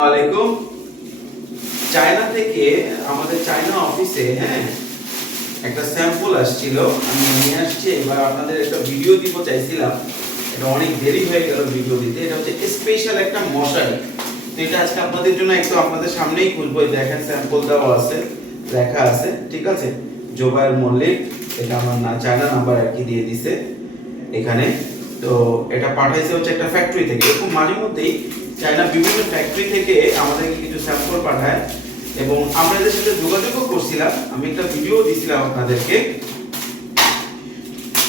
আলাইকুম। চায়না থেকে আমাদের চায়না অফিসে হ্যাঁ একটা স্যাম্পল আসছিল। আমি নিয়ে আসছি, এবার আপনাদের একটা ভিডিও দিব চাইছিলাম। এটা অনেক দেরি হয়ে গেল ভিডিও দিতে। এটা হচ্ছে স্পেশাল একটা মশারি। তো এটা আজকে আপনাদের জন্য একটু আপনাদের সামনেই খুলবো। দেখেন স্যাম্পল দেওয়া আছে, লেখা আছে, ঠিক আছে? জোবায়ের মল্লিক, এটা আমার না চায়না নাম্বার আর কি দিয়ে দিছে এখানে। তো এটা পাঠাইছে হচ্ছে একটা ফ্যাক্টরি থেকে। এরকম মাঝে মধ্যেই চায়না বিভিন্ন ফ্যাক্টরি থেকে আমাদেরকে কিছু স্যাম্পল পাঠায় এবং আমরা এদের সাথে যোগাযোগও করছিলাম। আমি একটা ভিডিও দিছিলাম আপনাদেরকে।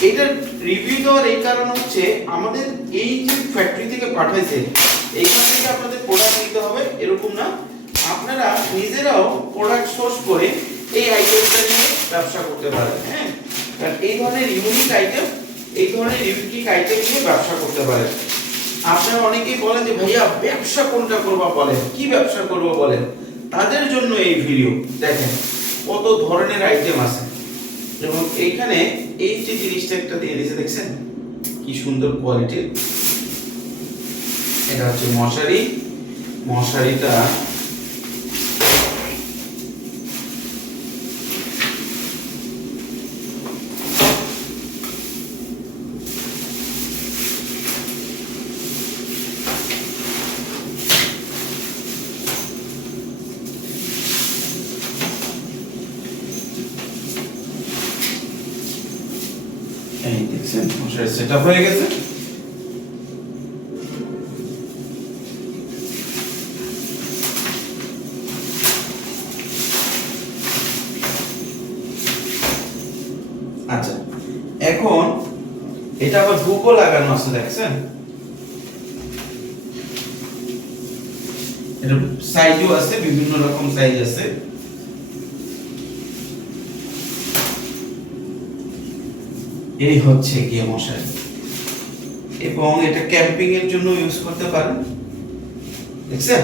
এটার রিভিউ দেওয়ার এই কারণ হচ্ছে আমাদের এই যে ফ্যাক্টরি থেকে পাঠাইছে, এইখান থেকে আপনাদের প্রোডাক্ট নিতে হবে, এরকম না। আপনারা নিজেরাও প্রোডাক্ট সোর্স করে এই আইটেমটা নিয়ে ব্যবসা করতে পারেন হ্যাঁ? কারণ এই ধরনের ইউনিক আইটেম এই ধরনের ইউনিক আইটেম নিয়ে ব্যবসা করতে পারেন। আপনারা অনেকেই বলেন যে, ভাইয়া, ব্যবসা কোনটা করবা? বলেন, কি ব্যবসা করব? বলেন। তাদের জন্য এই ভিডিও দেখেন, কত ধরনের আইটেম আছে। যেমন এইখানে এই যে জিনিসটা একটা দিয়ে দিয়েছে, দেখছেন? কি সুন্দর কোয়ালিটির এটা হচ্ছে মশারি। মশারিটা এই দেখছেন মশারি সেটআপ হয়ে গেছে? আচ্ছা এখন এটা আবার হুকও লাগানো আছে, দেখছেন? এটা সাইজও আছে, বিভিন্ন রকম সাইজ আছে। এই হচ্ছে গিয়ে মশারি। এবং এটা ক্যাম্পিং এর জন্য ইউজ করতে পারেন। দেখছেন?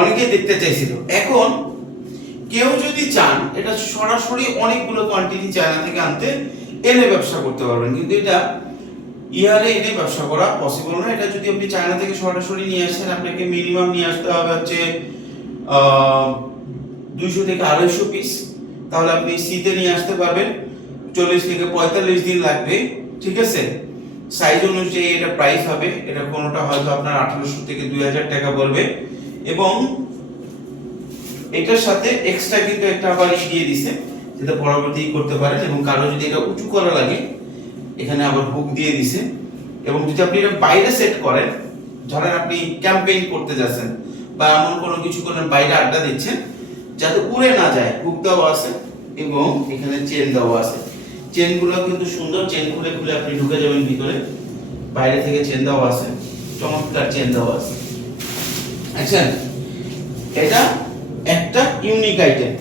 অনেকেই দেখতে চাইছিল। এখন কেউ যদি চান, এটা সরাসরি অনেকগুলো কোয়ান্টিটি চায়না থেকে আনতে, এনে ব্যবসা করতে পারবেন। কিন্তু এটা ইয়ারে এনে ব্যবসা করা পসিবল না এটা যদি আপনি চায়না থেকে সরাসরি নিয়ে আসেন, আপনাকে মিনিমাম নিয়ে আসতে হবে হচ্ছে দুইশো থেকে আড়াইশো পিস তাহলে আপনি শীতে নিয়ে আসতে পারবেন। চল্লিশ থেকে পঁয়তাল্লিশ দিন লাগবে, ঠিক আছে? সাইজ অনুযায়ী এটা প্রাইস হবে, এটা কোনোটা হয়তো আপনার আঠারোশো থেকে দুই হাজার টাকা পড়বে এবং এটার সাথে এক্সট্রা কিন্তু একটা আবার দিয়ে দিছে, যেটা পরবর্তী করতে পারেন। এবং কারও যদি এটা উঁচু করা লাগে, এখানে আবার হুক দিয়ে দিছে। এবং যদি আপনি এটা বাইরে সেট করেন, ধরেন আপনি ক্যাম্পেইন করতে যাচ্ছেন বা এমন কোনো কিছু করেন, বাইরে আড্ডা দিচ্ছেন, যাতে উড়ে না যায় হুক দেওয়া আছে এবং এখানে চেন দেওয়া আছে। চেনগুলো কিন্তু সুন্দর, চেন খুলে খুলে আপনি ঢুকে যাবেন ভিতরে। বাইরে থেকে চেন দেওয়া আছে, চমৎকার চেন দেওয়া আছে। আচ্ছা এটা একটা ইউনিক আইটেম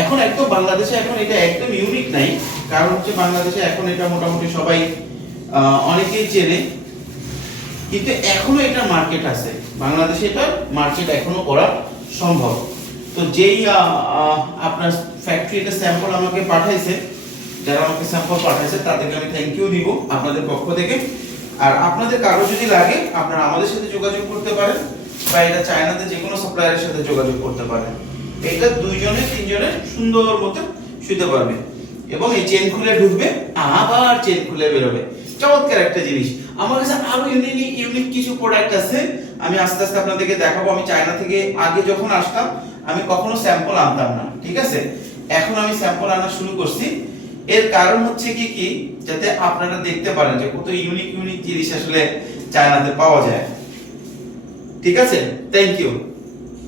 এখন একদম বাংলাদেশে এখন এটা একদম ইউনিক নাই, কারণ হচ্ছে বাংলাদেশে এখন এটা মোটামুটি সবাই অনেকেই চেনে। কিন্তু এখনও এটা মার্কেট আছে। বাংলাদেশে এটা মার্কেট এখনও করা সম্ভব। তো যেই আপনার ফ্যাক্টরি এটা স্যাম্পল আমাকে পাঠাইছে যারা আমাকে স্যাম্পল পাঠাইছে, তাদেরকে আমি থ্যাংক ইউ দিব আপনাদের পক্ষ থেকে। আর আপনাদের কারও যদি লাগে, আপনারা আমাদের সাথে যোগাযোগ করতে পারেন বা এটা চায়নাতে যে কোনো সাপ্লায়ারের সাথে যোগাযোগ করতে পারেন। এটা দুইজনে, তিনজনে সুন্দর মতো শুতে পারবে। এবং এই চেন খুলে ঢুকবে, আবার চেন খুলে বেরোবে। চমৎকার একটা জিনিস। আমার কাছে আরও ইউনিক ইউনিক কিছু প্রোডাক্ট আছে। আমি আস্তে আস্তে আপনাদেরকে দেখাবো। আমি চায়না থেকে আগে যখন আসতাম, আমি কখনো স্যাম্পল আনতাম না, ঠিক আছে? এখন আমি স্যাম্পল আনা শুরু করছি। এর কারণ হচ্ছে কি কি? যাতে আপনারা দেখতে পারেন যে কত ইউনিক ইউনিক জিনিস আসলে চায়নাতে পাওয়া যায়। ঠিক আছে? Thank you